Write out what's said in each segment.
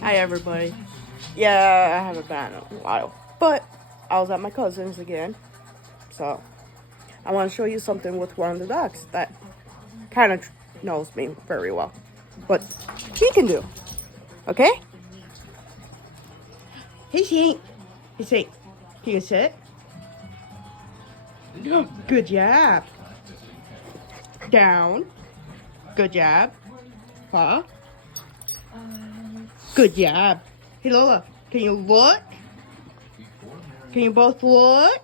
Hi everybody. Yeah, I haven't been in a while, but I was at my cousin's again, so I want to show you something with one of the dogs that kind of knows me very well, but she can do. Okay? Hey, Shane. Hey, Shane. Can you sit? Good job. Down. Good job. Paw. Good job. Hey, Lola. Can you look? Can you both look?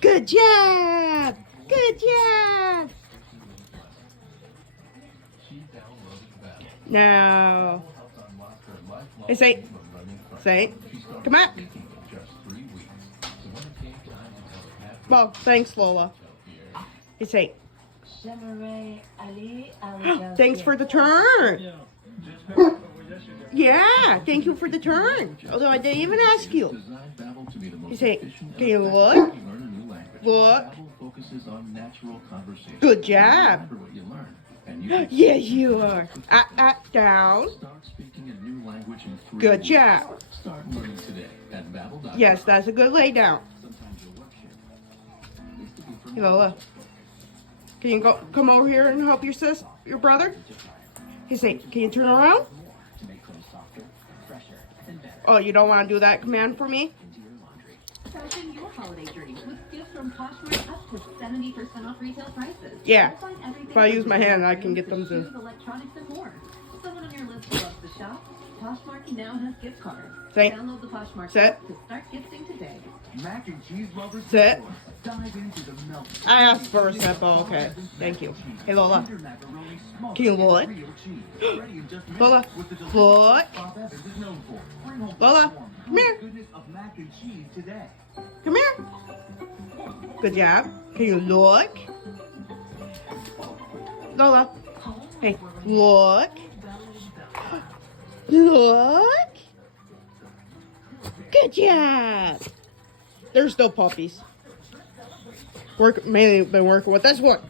Good job! Good job! Now, hey, say, come on. Well, thanks, Lola. Hey, say, thanks for the turn. Yeah, thank you for the turn. Although I didn't even ask you. You say, can you look? Look. Good job. Yes, you are. Down. Good job. Yes, that's a good lay down. Hey, Lola. Can you come over here and help your brother? He say, can you turn around? Oh, you don't want to do that command for me? Starting your holiday journey with gifts from Poshmark up to 70% off retail prices. Yeah. If I use my hand, I can get them to. Electronics and more. Someone on your list who loves the shop. Poshmark now has gift cards. Say. Download the Poshmark Set. app to start gifting today. Mac and cheese lovers. Sit. Dive into the milk. I asked first, but okay. Thank you. Hey, Lola. Can you look? Lola. Look. Lola. Come here. Come here. Good job. Can you look? Lola. Hey, look. Look. Good job. They're still puppies. Mainly been working with this one.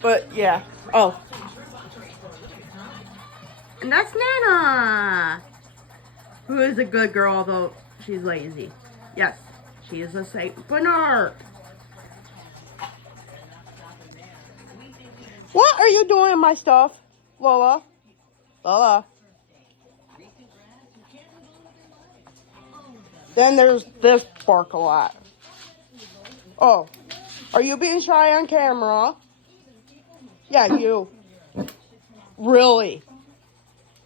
But yeah. Oh. And that's Nana, who is a good girl, although she's lazy. Yes, she is a Saint Bernard. What are you doing in my stuff, Lola? Lola. Then there's this bark a lot. Oh, are you being shy on camera? Yeah, you. Really?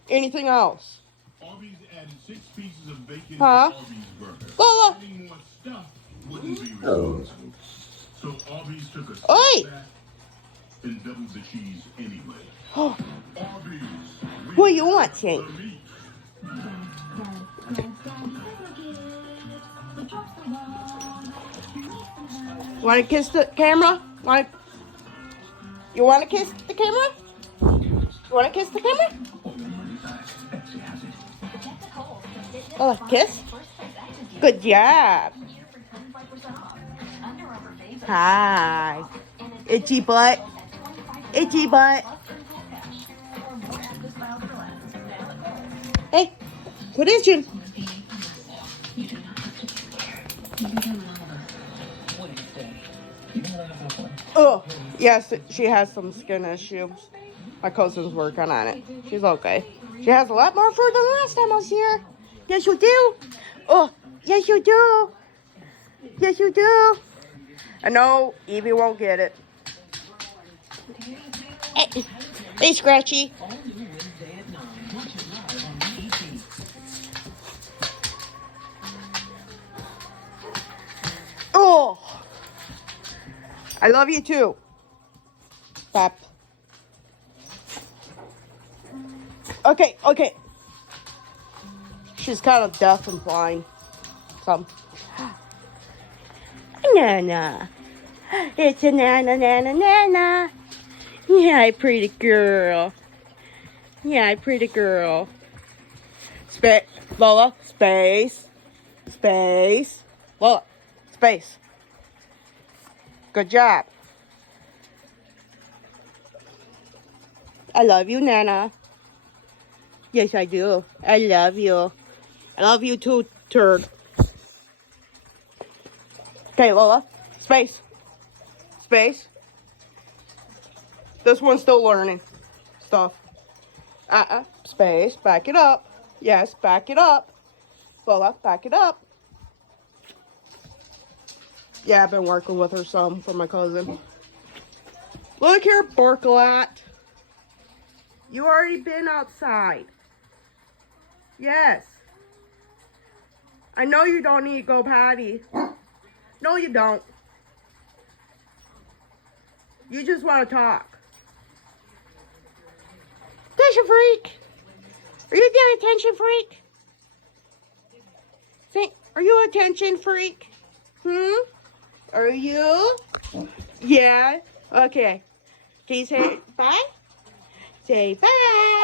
Anything else? Arby's added 6 pieces of bacon Huh? to Arby's burger. Lola. Adding more stuff wouldn't be responsible. So Arby's took a step Oi. back and doubled the cheese anyway. Oh, Arby's. what do you want, Shane? The meat. Want to kiss the camera? You want to kiss the camera? You want to kiss the camera? Oh, kiss? Good job. Hi. Itchy butt. Itchy butt. Hey, what is you? Oh, yes, she has some skin issues. My cousin's working on it. She's okay. She has a lot more fur than last time I was here. Yes, you do. Oh, yes, you do. Yes, you do. I know Evie won't get it. Hey, hey, Scratchy. Oh, I love you too, Pep. Okay. She's kind of deaf and blind. Some. Nana. It's a Nana. Yeah, pretty girl. Yeah, pretty girl. Lola, space. Lola, space. Good job. I love you, Nana. Yes, I do. I love you. I love you too, turd. Okay, Lola. Space. Space. This one's still learning stuff. Space. Back it up. Yes, back it up. Lola, back it up. Yeah, I've been working with her some for my cousin. Look here, Barkalat. You already been outside. Yes. I know you don't need to go potty. No, you don't. You just want to talk. Attention freak. Are you the attention freak? Say, are you attention freak? Are you? Yeah. Okay. Can you say bye? Say bye.